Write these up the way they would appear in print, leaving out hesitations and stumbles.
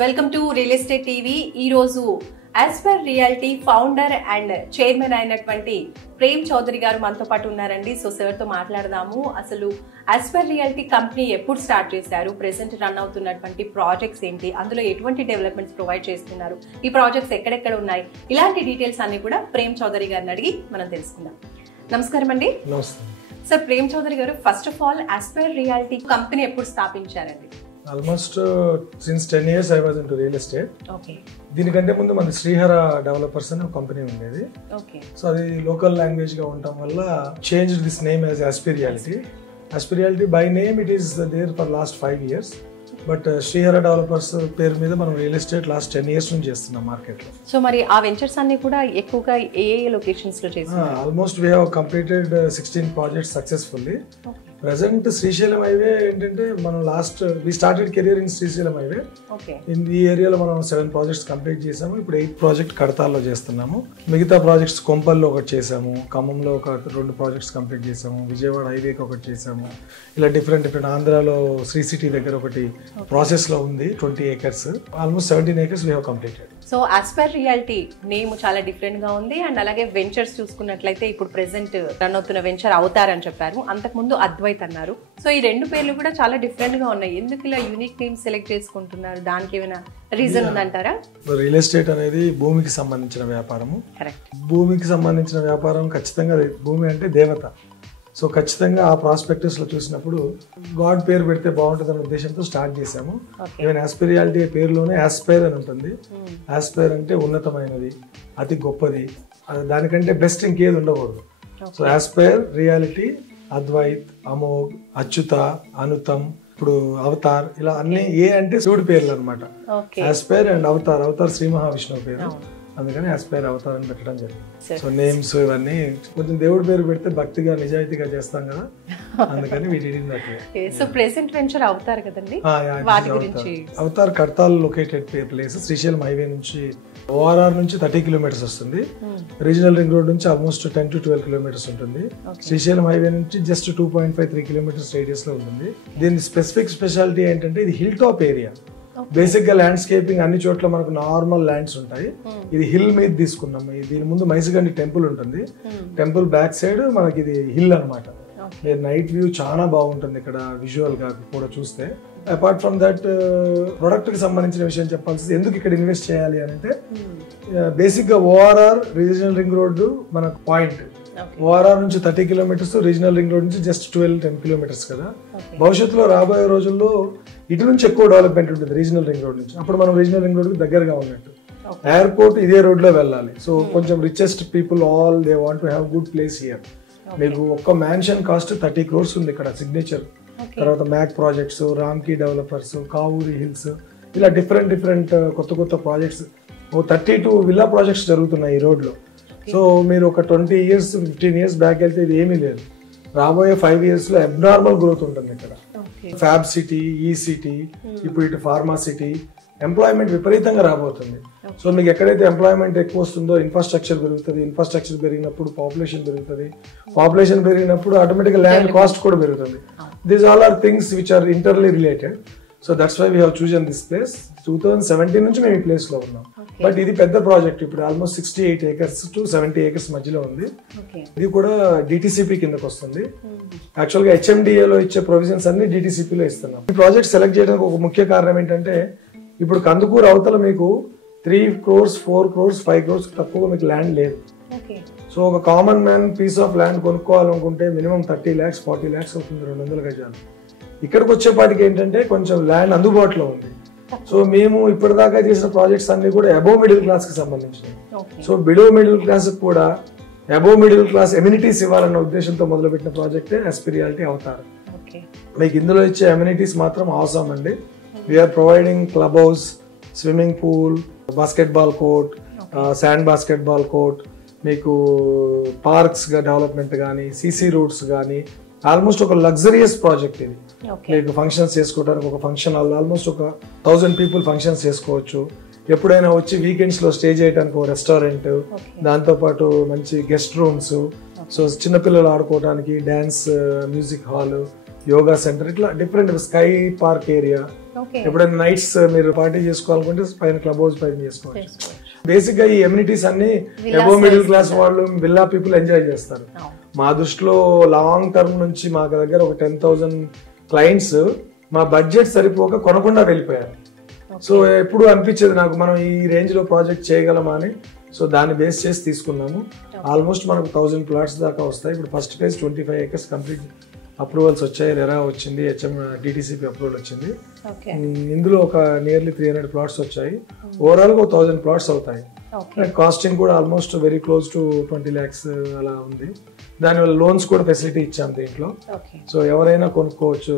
Welcome to real estate TV. ఈ రోజు as per reality founder and chairman అయినటువంటి ప్రేమ్ చౌదరి గారు మనతో పాటు ఉన్నారండి. సో సార్ తో మాట్లాడదాము. అసలు ఆస్పర్ రియాలిటీ కంపెనీ ఎప్పుడు స్టార్ట్ చేశారు, ప్రెసెంట్ రన్ అవుతున్నటువంటి ప్రాజెక్ట్స్ ఏంటి, అందులో ఎటువంటి డెవలప్మెంట్స్ ప్రొవైడ్ చేస్తున్నారు, ఈ ప్రాజెక్ట్స్ ఎక్కడెక్కడ ఉన్నాయి, ఇలాంటి డీటెయిల్స్ అన్ని కూడా ప్రేమ్ చౌదరి గారిని అడిగి మనం తెలుసుకుందాం. నమస్కారం అండి. Sir, Prem Chowdary garu, first of all Aspire reality company ఎప్పుడు స్థాపించారండి? Almost since 10 years I was into real estate. Okay. దీనికంటే ముందు మన శ్రీహర డెవలపర్స్ అనే కంపెనీ ఉండేది. ఓకే. సో అది లోకల్ లాంగ్వేజ్ గా ఉండటం వల్ల change this name as Aspire reality. Aspire reality by name it is there for last 5 years. But Srihara developers పేరు మీద మనం రియల్ ఎస్టేట్ లాస్ట్ 10 years నుంచి చేస్తున్నాం మార్కెట్ లో. సో మరి ఆ వెంచర్స్ అన్ని కూడా ఎక్కువగా ఏ లొకేషన్స్ లో చేస్తున్నారు? Almost we have completed 16 projects successfully. Present Srisailam highway ఏంటంటే మనం we started career in Srisailam highway. ఈ ఏరియాలో మనం 7 ప్రాజెక్ట్స్ కంప్లీట్ చేసాము. ఇప్పుడు 8 ప్రాజెక్ట్ కడతాల్లో చేస్తున్నాము. మిగతా ప్రాజెక్ట్స్ కొంపల్లో ఒకటి చేసాము, ఖమ్మంలో ఒక 2 ప్రాజెక్ట్స్ కంప్లీట్ చేసాము, విజయవాడ హైవేకి ఒకటి చేసాము. ఇలా డిఫరెంట్ ఆంధ్రాలో శ్రీ సిటీ దగ్గర ఒకటి ప్రాసెస్ లో ఉంది. 20 acres, almost 17 acres we have completed. So as per reality name చాలా డిఫరెంట్ గా ఉంది. అండ్ అలాగే వెంచర్స్ చూసుకున్నట్లయితే ఇప్పుడు ప్రెసెంట్ రన్ అవుతున్న వెంచర్ అవుతారని చెప్పారు, అంతకుముందు అద్వైత్ అన్నారు. సో ఈ 2 పేర్లు కూడా చాలా డిఫరెంట్ గా ఉన్నాయి. ఎందుకు ఇలా యూనిక్ నేమ్ సెలెక్ట్ చేసుకుంటున్నారు? దానికి ఏమైనా రీజన్ ఉందంటారా? రియల్ ఎస్టేట్ అనేది భూమికి సంబంధించిన వ్యాపారము. కరెక్ట్. భూమికి సంబంధించిన వ్యాపారం ఖచ్చితంగా భూమి అంటే దేవత. సో ఖచ్చితంగా ఆ ప్రాస్పెక్టస్ లో చూసినప్పుడు గాడ్ పేరు పెడితే బాగుంటుంది అనే ఉద్దేశంతో స్టార్ట్ చేశాము. ఈవెన్ ఆస్పర్ రియాలిటీ పేరులోనే ఆస్పైర్ అని ఉంటుంది. ఆస్పైర్ అంటే ఉన్నతమైనది, అతి గొప్పది, దానికంటే బెస్ట్ ఇంకేది ఉండకూడదు. So Aspire reality, Advaith, Amogh, Achyuta, Anutham, ఇప్పుడు అవతార్, ఇలా అన్ని ఏ అంటే శివుడి పేర్లు అనమాట. Aspire and Avatar. అవతార్ శ్రీ మహావిష్ణువు పేరు, అందుకని ఆస్పైర్ అవతార్ అని పెట్టడం జరిగింది. సో నేమ్స్ ఇవన్నీ కొంచెం దేవుడి పేరు పెడితే భక్తిగా నిజాయితీగా చేస్తాం కదా, అందుకని సో ప్రెసెంట్ వెంచర్ అవతార్ కదండి, వాటి గురించి. Avatar Kadthal located place. Srisailam highway నుంచి ORR నుంచి 30 kilometers వస్తుంది. రీజనల్ రింగ్ రోడ్ నుంచి ఆల్మోస్ట్ 10 to 12 kilometers ఉంటుంది. శ్రీశైలం హైవే నుంచి జస్ట్ 2.5-3 kilometers రేడియస్ లో ఉంటుంది. దీని స్పెసిఫిక్ స్పెషాలిటీ ఏంటంటే ఇది హిల్ టాప్ ఏరియా. బేసిక్ గా ల్యాండ్స్కేపింగ్ అన్ని చోట్ల మనకు నార్మల్ ల్యాండ్స్ ఉంటాయి. ఇది హిల్ మీద తీసుకున్నాం. దీని ముందు మైసిగండి టెంపుల్ ఉంటుంది. టెంపుల్ బ్యాక్ సైడ్ మనకి ఇది హిల్ అనమాట. నైట్ వ్యూ చాలా బాగుంటుంది ఇక్కడ విజువల్ గా కూడా చూస్తే. అపార్ట్ ఫ్రమ్ దట్ ప్రొడక్ట్ కి సంబంధించిన విషయం చెప్పాల్సింది, ఎందుకు ఇక్కడ ఇన్వెస్ట్ చేయాలి అంటే బేసిక్ గా ORR రీజనల్ రింగ్ రోడ్ మనకు పాయింట్. ORR నుంచి 30 kilometers, రీజనల్ రింగ్ రోడ్ నుంచి జస్ట్ 12-10 kilometers కదా. భవిష్యత్తులో రాబోయే రోజుల్లో ఇటు నుంచి ఎక్కువ డెవలప్మెంట్ ఉంటుంది రీజనల్ రింగ్ రోడ్ నుంచి. అప్పుడు మనం రీజనల్ రింగ్ రోడ్ కి దగ్గరగా ఉన్నట్టు. ఎయిర్పోర్ట్ ఇదే రోడ్ లో వెళ్ళాలి. సో కొంచెం richest people all they want to have good place here. మీకు ఒక్క మ్యాన్షన్ కాస్ట్ 30 crores ఉంది ఇక్కడ సిగ్నేచర్. తర్వాత Mac projects, Ramky developers, Kavuri hills, ఇలా డిఫరెంట్ కొత్త ప్రాజెక్ట్స్. 32 విల్లా ప్రాజెక్ట్స్ జరుగుతున్నాయి ఈ రోడ్ లో. సో మీరు ఒక 20 years 15 years బ్యాక్ వెళ్తే ఇది ఏమీ లేదు. రాబోయే 5 years లో అబ్నార్మల్ గ్రోత్ ఉంటుంది ఇక్కడ. ఫ్యాబ్ సిటీ, ఈ సిటీ, ఇప్పుడు ఇటు ఫార్మా సిటీ, ఎంప్లాయ్మెంట్ విపరీతంగా రాబోతుంది. సో మీకు ఎక్కడైతే ఎంప్లాయ్మెంట్ ఎక్కువ వస్తుందో ఇన్ఫ్రాస్ట్రక్చర్ పెరుగుతుంది. ఇన్ఫ్రాస్ట్రక్చర్ పెరిగినప్పుడు పాపులేషన్ పెరుగుతుంది. పాపులేషన్ పెరిగినప్పుడు ఆటోమేటిక్గా ల్యాండ్ కాస్ట్ కూడా పెరుగుతుంది. These all are things which are entirely related. So that's why we have chosen this place. 2017 నుంచి మేము ఈ ప్లేస్ లో ఉన్నాం. బట్ ఇది పెద్ద ప్రాజెక్ట్. ఇప్పుడు ఆల్మోస్ట్ 68 acres to 70 acres మధ్యలో ఉంది. ఇది కూడా DTCP కిందకు వస్తుంది. యాక్చువల్ గా HMDA లో ఇచ్చే ప్రొవిజన్స్ అన్ని DTCP లో ఇస్తున్నాం. ఈ ప్రాజెక్ట్ సెలెక్ట్ చేయడానికి ఒక ముఖ్య కారణం ఏంటంటే ఇప్పుడు కందుకూరు అవతల మీకు 3 crores 4 crores 5 crores తక్కువ మీకు ల్యాండ్ లేదు. సో ఒక common man piece of land కొనుక్కోవాలనుకుంటే మినిమం 30 lakhs 40 lakhs అవుతుంది, 200 గజాలు. ఇక్కడికి వచ్చేపాటికి ఏంటంటే కొంచెం ల్యాండ్ అందుబాటులో ఉంది. సో మేము ఇప్పటిదాకా చేసిన ప్రాజెక్ట్స్ అన్ని కూడా అబోవ్ మిడిల్ క్లాస్ కి సంబంధించినవి. సో బిలో మిడిల్ క్లాస్ కూడా అబోవ్ మిడిల్ క్లాస్ ఎమ్యూనిటీస్ ఇవ్వాలన్న ఉద్దేశంతో మొదలుపెట్టిన ప్రాజెక్టే ఆస్పర్ రియాలిటీ అవతార్. మీకు ఇందులో ఇచ్చే ఎమ్యూనిటీస్ మాత్రం అవసరం అండి. We are providing club house, swimming pool, basketball court, sand basketball court, మీకు పార్క్స్ డెవలప్మెంట్ కానీ, CC రోడ్స్ కానీ, ఆల్మోస్ట్ ఒక లగ్జరియస్ ప్రాజెక్ట్ ఇది. మీకు ఫంక్షన్స్ చేసుకోవడానికి ఒక ఫంక్షన్ హాల్, ఆల్మోస్ట్ ఒక 1000 people ఫంక్షన్స్ చేసుకోవచ్చు. ఎప్పుడైనా వచ్చి వీకెండ్స్ లో స్టే చేయడానికి ఒక రెస్టారెంట్, దాంతో పాటు మంచి గెస్ట్ రూమ్స్, సో చిన్నపిల్లలు ఆడుకోవడానికి dance music hall, yoga centre, ఇట్లా డిఫరెంట్ స్కై పార్క్ ఏరియా. ఎప్పుడైనా నైట్స్ మీరు పార్టీ చేసుకోవాలనుకుంటే పైన క్లబ్ హౌస్ పైన చేసుకోవచ్చు. బేసిక్ గా ఈ ఎమ్యూనిటీస్ అన్ని అబోవ్ మిడిల్ క్లాస్ వాళ్ళు, విల్లా పీపుల్ ఎంజాయ్ చేస్తారు. మా దృష్టిలో లాంగ్ టర్మ్ నుంచి మాకు దగ్గర ఒక 10,000 క్లయింట్స్ మా బడ్జెట్ సరిపోక కొనకుండా వెళ్ళిపోయారు. సో ఎప్పుడు అనిపించేది నాకు మనం ఈ రేంజ్ లో ప్రాజెక్ట్ చేయగలమా అని. సో దాన్ని బేస్ చేసి తీసుకున్నాము. ఆల్మోస్ట్ మనకు 1000 ప్లాట్స్ దాకా వస్తాయి. ఇప్పుడు first phase 25 acres complete approvals వచ్చాయి. రెరా వచ్చింది, DTCP అప్రూవల్ వచ్చింది. ఇందులో ఒక నియర్లీ 300 ప్లాట్స్ వచ్చాయి. ఓవరాల్ గా 1000 ప్లాట్స్ అవుతాయి. కాస్టింగ్ కూడా almost very close to 20 lakhs అలా ఉంది. దానివల్ల లోన్స్ కూడా ఫెసిలిటీ ఇచ్చాం దీంట్లో. సో ఎవరైనా కొనుక్కోవచ్చు,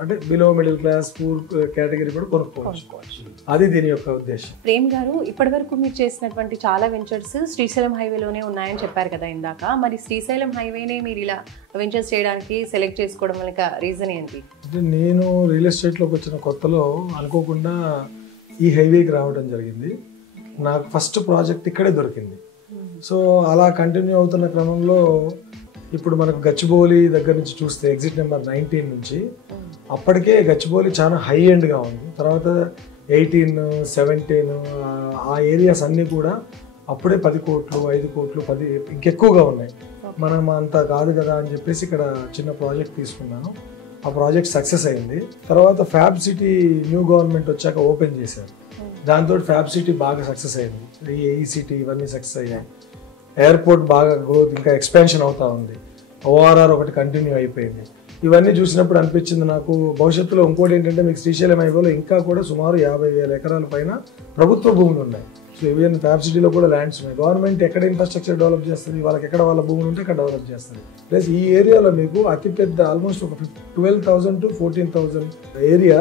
అంటే below middle class poor category కూడా కొనుక్కోవచ్చు. అది దీని యొక్క ఉద్దేశం. ప్రేమ్ గారు, ఇప్పటి వరకు మీరు చేసినటువంటి చాలా వెంచర్స్ శ్రీశైలం హైవేలోనే ఉన్నాయని చెప్పారు కదా ఇందాక. మరి శ్రీశైలం హైవేనే మీరు ఇలా వెంచర్స్ చేయడానికి సెలెక్ట్ చేసుకోవడం వల్ల రీజన్ ఏంటి? అంటే నేను రియల్ ఎస్టేట్ లోకి వచ్చిన కొత్తలో అనుకోకుండా ఈ హైవేకి రావడం జరిగింది. నాకు ఫస్ట్ ప్రాజెక్ట్ ఇక్కడే దొరికింది. సో అలా కంటిన్యూ అవుతున్న క్రమంలో ఇప్పుడు మనకు గచ్చిబౌలి దగ్గర నుంచి చూస్తే ఎగ్జిట్ నెంబర్ 19 నుంచి అప్పటికే గచ్చిబౌలి చాలా హై ఎండ్గా ఉంది. తర్వాత 18, 17 ఆ ఏరియాస్ అన్నీ కూడా అప్పుడే 10 కోట్లు, 5 కోట్లు, 10 ఇంకెక్కువగా ఉన్నాయి. మనం అంత కాదు కదా అని చెప్పేసి ఇక్కడ చిన్న ప్రాజెక్ట్ తీసుకున్నాను. ఆ ప్రాజెక్ట్ సక్సెస్ అయింది. తర్వాత ఫ్యాబ్ సిటీ న్యూ గవర్నమెంట్ వచ్చాక ఓపెన్ చేశారు. దాంతో ఫ్యాబ్ సిటీ బాగా సక్సెస్ అయింది. ECT ఇవన్నీ సక్సెస్ అయ్యాయి. ఎయిర్పోర్ట్ బాగా గ్రోత్, ఇంకా ఎక్స్పాన్షన్ అవుతా ఉంది. ORR ఒకటి కంటిన్యూ అయిపోయింది. ఇవన్నీ చూసినప్పుడు అనిపించింది నాకు, భవిష్యత్తులో ఇంకోటి ఏంటంటే మీకు శ్రీశైలం హైవేలో ఇంకా కూడా సుమారు 50,000 ఎకరాల పైన ప్రభుత్వ భూములు ఉన్నాయి. సో ఈవెన్ ఫ్యాబ్ సిటీలో కూడా ల్యాండ్స్ ఉన్నాయి. గవర్నమెంట్ ఎక్కడ ఇన్ఫ్రాస్ట్రక్చర్ డెవలప్ చేస్తుంది, వాళ్ళకి ఎక్కడ వాళ్ళ భూములు ఉంటే అక్కడ డెవలప్ చేస్తుంది. ప్లస్ ఈ ఏరియాలో మీకు అతిపెద్ద ఆల్మోస్ట్ ఒక 12,000 to 14,000 area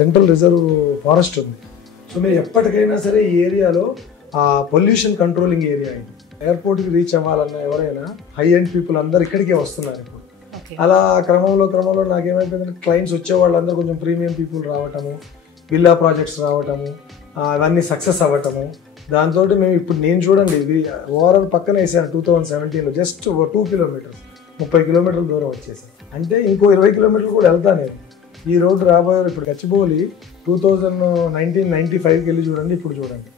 central reserve forest ఉంది. సో మీరు ఎప్పటికైనా సరే ఈ ఏరియాలో ఆ పొల్యూషన్ కంట్రోలింగ్ ఏరియా ఇది. ఎయిర్పోర్ట్కి రీచ్ అవ్వాలన్నా ఎవరైనా హై ఎండ్ పీపుల్ అందరు ఇక్కడికే వస్తున్నారు ఇప్పుడు. అలా క్రమంలో నాకేమైపోయిందంటే క్లయింట్స్ వచ్చే వాళ్ళందరూ కొంచెం ప్రీమియం పీపుల్ రావటము, విల్లా ప్రాజెక్ట్స్ రావటము, అవన్నీ సక్సెస్ అవ్వటము. దాంతో మేము ఇప్పుడు నేను చూడండి ఇది ఓవరాల్ పక్కన వేసాను 2017లో జస్ట్ 2 kilometers 30 kilometerల దూరం వచ్చేసాను. అంటే ఇంకో 20 kilometers కూడా వెళ్తాను నేను. ఈ రోడ్డు రాబోయే ఇప్పుడు గచ్చిబౌలి 1995కి వెళ్ళి చూడండి, ఇప్పుడు చూడండి.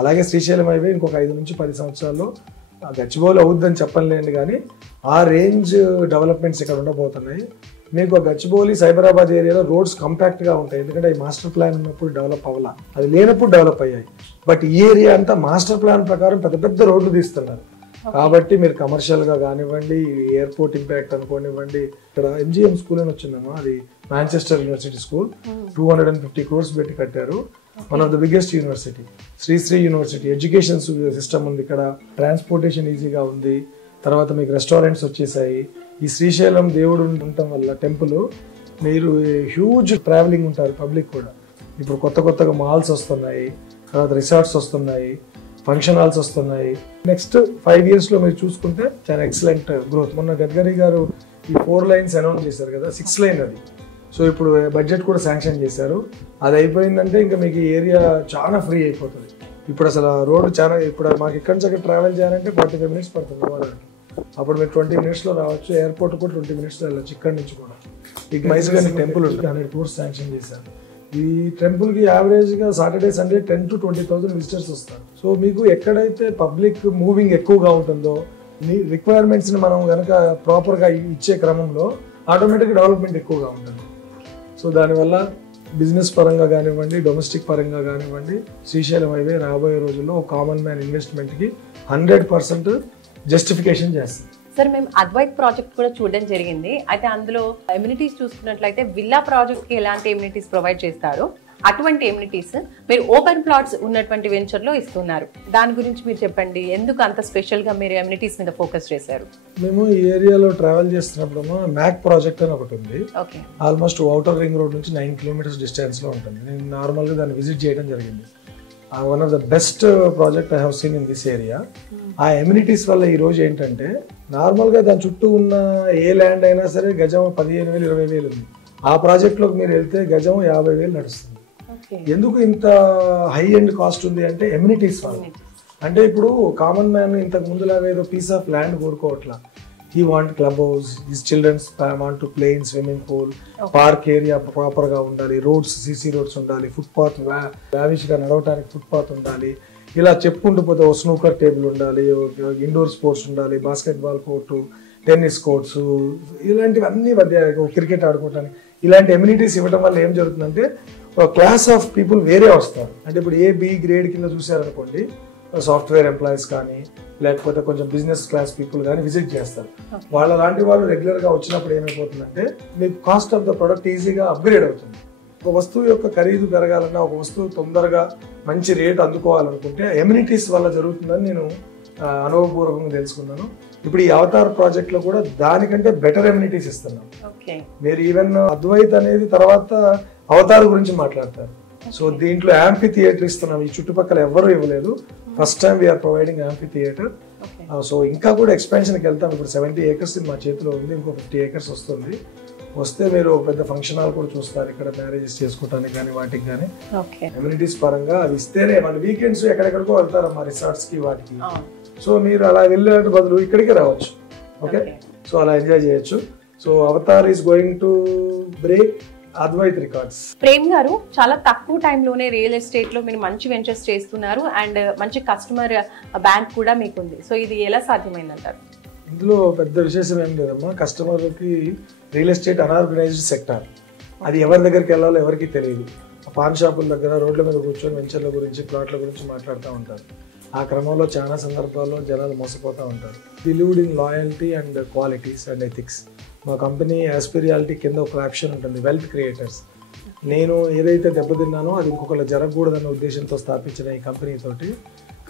అలాగే శ్రీశైలం హైవే ఇంకొక 5 నుంచి 10 సంవత్సరాల్లో గచ్చిబౌలి అవుద్దని చెప్పలేండి, కానీ ఆ రేంజ్ డెవలప్మెంట్స్ ఇక్కడ ఉండబోతున్నాయి. మీకు గచ్చిబౌలి సైబరాబాద్ ఏరియాలో రోడ్స్ కంపాక్ట్గా ఉంటాయి, ఎందుకంటే ఈ మాస్టర్ ప్లాన్ ఉన్నప్పుడు డెవలప్ అవ్వాల, అది లేనప్పుడు డెవలప్ అయ్యాయి. బట్ ఈ ఏరియా అంతా మాస్టర్ ప్లాన్ ప్రకారం పెద్ద పెద్ద రోడ్లు తీస్తున్నారు. కాబట్టి మీరు కమర్షియల్గా కానివ్వండి, ఎయిర్పోర్ట్ ఇంపాక్ట్ అనుకోనివ్వండి. ఇక్కడ MGM స్కూల్ అని వచ్చిందమ్మా, అది మాంచెస్టర్ యూనివర్సిటీ స్కూల్. 250 crores పెట్టి కట్టారు. One of the biggest university. Sri university education system ఉంది ఇక్కడ. ట్రాన్స్పోర్టేషన్ ఈజీగా ఉంది. తర్వాత మీకు రెస్టారెంట్స్ వచ్చేసాయి. ఈ శ్రీశైలం దేవుడు ఉండటం వల్ల టెంపుల్ మీరు హ్యూజ్ ట్రావెలింగ్ ఉంటారు పబ్లిక్ కూడా. ఇప్పుడు కొత్తగా మాల్స్ వస్తున్నాయి, తర్వాత రిసార్ట్స్ వస్తున్నాయి, ఫంక్షన్ హాల్స్ వస్తున్నాయి. నెక్స్ట్ 5 yearsలో మీరు చూసుకుంటే చాలా ఎక్సలెంట్ గ్రోత్. మొన్న గడ్కరీ గారు ఈ 4 lanes అనౌన్స్ చేశారు కదా, 6 lane అది. సో ఇప్పుడు బడ్జెట్ కూడా శాంక్షన్ చేశారు. అది అయిపోయిందంటే ఇంకా మీకు ఈ ఏరియా చాలా ఫ్రీ అయిపోతుంది. ఇప్పుడు అసలు రోడ్డు చాలా, ఇప్పుడు మాకు ఇక్కడి నుంచి అక్కడ ట్రావెల్ చేయాలంటే 45 minutes పడుతుంది పోవడానికి. అప్పుడు మీరు 20 minutesలో రావచ్చు. ఎయిర్పోర్ట్ కూడా 20 minutesలో వెళ్ళచ్చు ఇక్కడి నుంచి కూడా. ఇక మైసూర్ టెంపుల్ 100 crores శాంక్షన్ చేశారు. ఈ టెంపుల్కి యావరేజ్గా సాటర్డే సండే 10,000 to 20,000 విజిటర్స్ వస్తారు. సో మీకు ఎక్కడైతే పబ్లిక్ మూవింగ్ ఎక్కువగా ఉంటుందో, మీ రిక్వైర్మెంట్స్ని మనం కనుక ప్రాపర్గా ఇచ్చే క్రమంలో ఆటోమేటిక్గా డెవలప్మెంట్ ఎక్కువగా ఉంటుంది. సో దానివల్ల బిజినెస్ పరంగా కానివ్వండి, డొమెస్టిక్ పరంగా కానివ్వండి, శ్రీశైలం హైవే రాబోయే రోజుల్లో కామన్ మ్యాన్ ఇన్వెస్ట్మెంట్కి 100% జస్టిఫికేషన్ చేస్తుంది. సార్, మేము అద్వైత్ ప్రాజెక్ట్ కూడా చూడడం జరిగింది. అయితే అందులో ఎమ్యూనిటీస్ చూసుకున్నట్లయితే విల్లా ప్రాజెక్ట్కి ఎలాంటి ఎమ్యూనిటీస్ ప్రొవైడ్ చేస్తారో అటువంటి ఎమ్యూనిటీస్ మీరు ఓపెన్ ప్లాట్స్ ఉన్నటువంటి వెంచర్లో ఇస్తున్నారు. దాని గురించి మీరు చెప్పండి, ఎందుకు అంత స్పెషల్గా మీరు ఎమ్యూనిటీస్ మీద ఫోకస్ చేశారు? మేము ఈ ఏరియాలో ట్రావెల్ చేస్తున్నప్పుడు మ్యాక్ ప్రాజెక్ట్ అని ఒకటి ఉంది. ఆల్మోస్ట్ ఔటర్ రింగ్ రోడ్ నుంచి 9 kilometers డిస్టెన్స్లో ఉంటుంది. నేను నార్మల్గా దాన్ని విజిట్ చేయడం జరిగింది. One of the best project I have seen in this area. ఆ ఎమ్యూనిటీస్ వల్ల ఈ రోజు ఏంటంటే నార్మల్గా దాని చుట్టూ ఉన్న ఏ ల్యాండ్ అయినా సరే గజం 15,000 20,000 ఉంది. ఆ ప్రాజెక్ట్లోకి మీరు వెళ్తే గజం 50,000 నడుస్తుంది. ఎందుకు ఇంత హై ఎండ్ కాస్ట్ ఉంది అంటే ఎమ్యూనిటీస్ వల్ల. అంటే ఇప్పుడు కామన్ మ్యాన్ ఇంతకు ముందులాగా ఏదో పీస్ ఆఫ్ ల్యాండ్ కోరుకోవట్లా. he want club house, his children want to play in swimming pool, park area proper గా ఉండాలి, రోడ్స్ సిసి రోడ్స్ ఉండాలి, ఫుట్పాత్ లావిష్ గా నడవడానికి ఫుట్పాత్ ఉండాలి, ఇలా చెప్పుకుంటూ పోతే ఒక స్నూకర్ టేబుల్ ఉండాలి, ఇండోర్ స్పోర్ట్స్ ఉండాలి, బాస్కెట్బాల్ కోర్టు, టెన్నిస్ కోర్ట్స్, ఇలాంటివన్నీ క్రికెట్ ఆడుకోవడానికి ఇలాంటి ఎమ్యూనిటీస్ ఇవ్వడం వల్ల ఏం జరుగుతుందంటే ఒక క్లాస్ ఆఫ్ పీపుల్ వేరే వస్తారు. అంటే ఇప్పుడు ఏ బి గ్రేడ్ కింద చూసారనుకోండి, సాఫ్ట్వేర్ ఎంప్లాయీస్ కానీ లేకపోతే కొంచెం బిజినెస్ క్లాస్ పీపుల్ కానీ విజిట్ చేస్తారు. వాళ్ళ లాంటి వాళ్ళు రెగ్యులర్గా వచ్చినప్పుడు ఏమైపోతుందంటే మీకు కాస్ట్ ఆఫ్ ద ప్రొడక్ట్ ఈజీగా అప్గ్రేడ్ అవుతుంది. ఒక వస్తువు యొక్క ఖరీదు పెరగాలన్నా, ఒక వస్తువు తొందరగా మంచి రేట్ అందుకోవాలనుకుంటే ఎమ్యూనిటీస్ వల్ల జరుగుతుందని నేను అనుభవపూర్వకంగా తెలుసుకున్నాను. ఇప్పుడు ఈ అవతార్ ప్రాజెక్ట్ లో కూడా దానికంటే బెటర్ ఎమ్యూనిటీస్ ఇస్తున్నాం. మీరు ఈవెన్ అద్వైత్ అనేది తర్వాత అవతార్ గురించి మాట్లాడతారు. సో దీంట్లో యాంఫీ థియేటర్ ఇస్తున్నాం, ఈ చుట్టుపక్కల ఎవరు ఇవ్వలేదు. First time we are providing amphitheatre. So ఇంకా కూడా ఎక్స్పాన్షన్కి వెళ్తాం. ఇప్పుడు 70 acres మా చేతిలో ఉంది, ఇంకో 50 acres వస్తుంది. వస్తే మీరు ఒక పెద్ద ఫంక్షన్ హాల్ కూడా చూస్తారు ఇక్కడ మ్యారేజెస్ చేసుకోవడానికి కానీ వాటికి కానీ. ఎమ్యూనిటీస్ పరంగా అవి ఇస్తేనే మన వీకెండ్స్ ఎక్కడెక్కడికో వెళ్తారు మా రిసార్ట్స్ కి వాటికి. సో మీరు అలా వెళ్ళే బదులు ఇక్కడికే రావచ్చు. ఓకే, సో అలా ఎంజాయ్ చేయొచ్చు. So Avatar is going to break Advaith records. Prem garu, చాలా తక్కువ టైంలోనే రియల్ ఎస్టేట్ లో మీరు మంచి వెంచర్స్ చేస్తున్నారు అండ్ మంచి కస్టమర్ బ్యాంక్ కూడా మీకు ఉంది. సో ఇది ఎలా సాధ్యమైందంటారు? ఇందులో పెద్ద విశేషం ఏం లేదమ్మా. కస్టమర్లకి రియల్ ఎస్టేట్ అన్ఆర్గనైజ్డ్ సెక్టార్, అది ఎవరి దగ్గరికి వెళ్ళాలో ఎవరికి తెలియదు. పాన్ షాపుల దగ్గర రోడ్ల మీద కూర్చొని వెంచర్ల గురించి ప్లాట్ల గురించి మాట్లాడుతూ ఉంటారు. ఆ క్రమంలో చాలా సందర్భాల్లో జనాలు మోసపోతూ ఉంటారు. Believed in loyalty and qualities and ethics. మా కంపెనీ యాస్పిరియాలిటీ కింద ఒక ఆప్షన్ ఉంటుంది, వెల్త్ క్రియేటర్స్. నేను ఏదైతే దెబ్బతిన్నానో అది ఇంకొకళ్ళు జరగకూడదన్న ఉద్దేశంతో స్థాపించిన ఈ కంపెనీ తోటి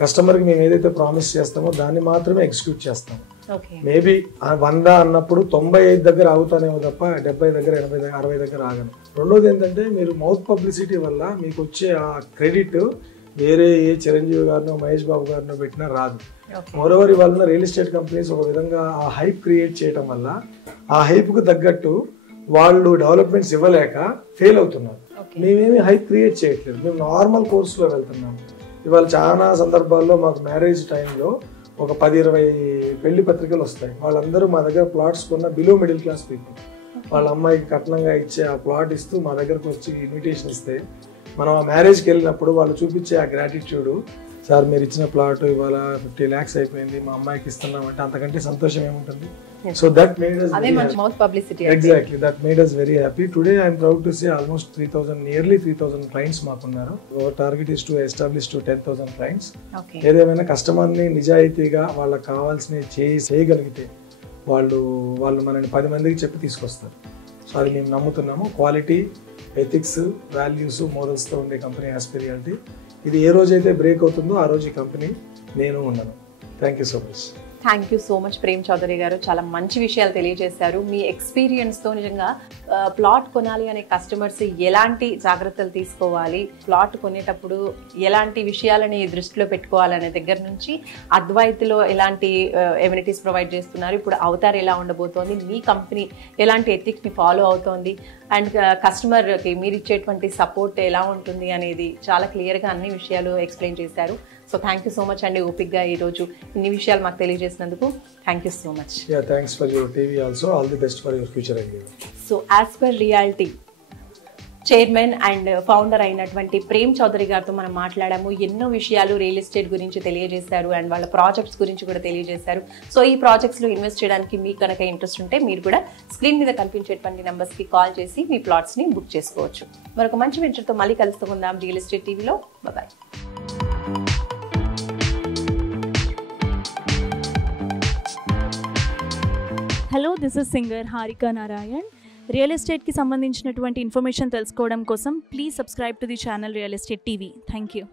కస్టమర్కి మేము ఏదైతే ప్రామిస్ చేస్తామో దాన్ని మాత్రమే ఎగ్జిక్యూట్ చేస్తాం. మేబీ 100 అన్నప్పుడు 95 దగ్గర ఆగుతానేమో తప్ప 70 దగ్గర 80 60 దగ్గర ఆగను. రెండోది ఏంటంటే మీరు మౌత్ పబ్లిసిటీ వల్ల మీకు వచ్చే ఆ క్రెడిట్ వేరే ఏ చిరంజీవి గారినో మహేష్ బాబు గారినో పెట్టినా రాదు. మరోవర్ ఇవాళ రియల్ ఎస్టేట్ కంపెనీస్ ఒక విధంగా ఆ హైప్ క్రియేట్ చేయడం వల్ల ఆ హైప్కు తగ్గట్టు వాళ్ళు డెవలప్మెంట్స్ ఇవ్వలేక ఫెయిల్ అవుతున్నారు. మేమేమి హైప్ క్రియేట్ చేయట్లేదు, మేము నార్మల్ కోర్సులో వెళ్తున్నాము. ఇవాళ చాలా సందర్భాల్లో మాకు మ్యారేజ్ టైంలో ఒక 10-20 పెళ్లి పత్రికలు వస్తాయి. వాళ్ళందరూ మా దగ్గర ప్లాట్స్ కొన్న బిలో మిడిల్ క్లాస్ పీపుల్. వాళ్ళ అమ్మాయికి కట్నంగా ఇచ్చే ఆ ప్లాట్ ఇస్తూ మా దగ్గరకు వచ్చి ఇన్విటేషన్ ఇస్తే మనం ఆ మ్యారేజ్కి వెళ్ళినప్పుడు వాళ్ళు చూపించే ఆ గ్రాటిట్యూడ్, సార్ మీరు ఇచ్చిన ప్లాట్ ఇవాళ 50 lakhs అయిపోయింది, మా అమ్మాయికి ఇస్తున్నామంటే అంతకంటే సంతోషం ఏముంటుంది. So that made us exactly that made us very happy. Today I am proud to say almost 3,000 nearly 3,000 clients మాకున్నారు. Our target is to establish to 10,000 clients. ఏదేమైనా కస్టమర్ని నిజాయితీగా వాళ్ళకి కావాల్సినవి చేయగలిగితే వాళ్ళు మనని 10 మందికి చెప్పి తీసుకొస్తారు. సో అది మేము నమ్ముతున్నాము. క్వాలిటీ, ఎథిక్స్, వాల్యూస్, మోరల్స్తో ఉండే కంపెనీ యాస్పిరియాలిటీ. ఇది ఏ రోజైతే బ్రేక్ అవుతుందో ఆ రోజు ఈ కంపెనీ నేను ఉన్నాను. Thank you so much. Thank you so much Prem Chowdary garu. చాలా మంచి విషయాలు తెలియజేశారు. మీ ఎక్స్పీరియన్స్తో నిజంగా ప్లాట్ కొనాలి అనే కస్టమర్స్ ఎలాంటి జాగ్రత్తలు తీసుకోవాలి, ప్లాట్ కొనేటప్పుడు ఎలాంటి విషయాలని దృష్టిలో పెట్టుకోవాలనే దగ్గర నుంచి అద్వైత్లో ఎలాంటి ఎమ్యూనిటీస్ ప్రొవైడ్ చేస్తున్నారు, ఇప్పుడు అవతార్ ఎలా ఉండబోతోంది, మీ కంపెనీ ఎలాంటి ఎథిక్స్ని ఫాలో అవుతోంది అండ్ కస్టమర్కి మీరు ఇచ్చేటువంటి సపోర్ట్ ఎలా ఉంటుంది అనేది చాలా క్లియర్గా అన్ని విషయాలు ఎక్స్ప్లెయిన్ చేశారు. So thank you so much అండి, ఓపిక్గా ఈరోజు ఇన్ని విషయాలు మాకు తెలియజేసినందుకు thank you so much. Thanks for your TV also. All the best for your future idea. So Aspire reality chairman and founder అయినటువంటి ప్రేమ్ చౌదరి గారితో మనం మాట్లాడాము. ఎన్నో విషయాలు రియల్ ఎస్టేట్ గురించి తెలియజేశారు అండ్ వాళ్ళ ప్రాజెక్ట్స్ గురించి కూడా తెలియజేశారు. సో ఈ ప్రాజెక్ట్స్లో ఇన్వెస్ట్ చేయడానికి మీకు కనుక ఇంట్రెస్ట్ ఉంటే మీరు కూడా స్క్రీన్ మీద కనిపించేటువంటి నెంబర్స్కి కాల్ చేసి మీ ప్లాట్స్ని బుక్ చేసుకోవచ్చు. మరొక మంచి వెంచర్తో మళ్ళీ కలుసుకుందాం రియల్ ఎస్టేట్ టీవీలో. Bye. Hello, this is singer Harika Narayan. Real ఎస్టేట్కి సంబంధించినటువంటి ఇన్ఫర్మేషన్ తెలుసుకోవడం కోసం please subscribe to the channel real estate TV. Thank you.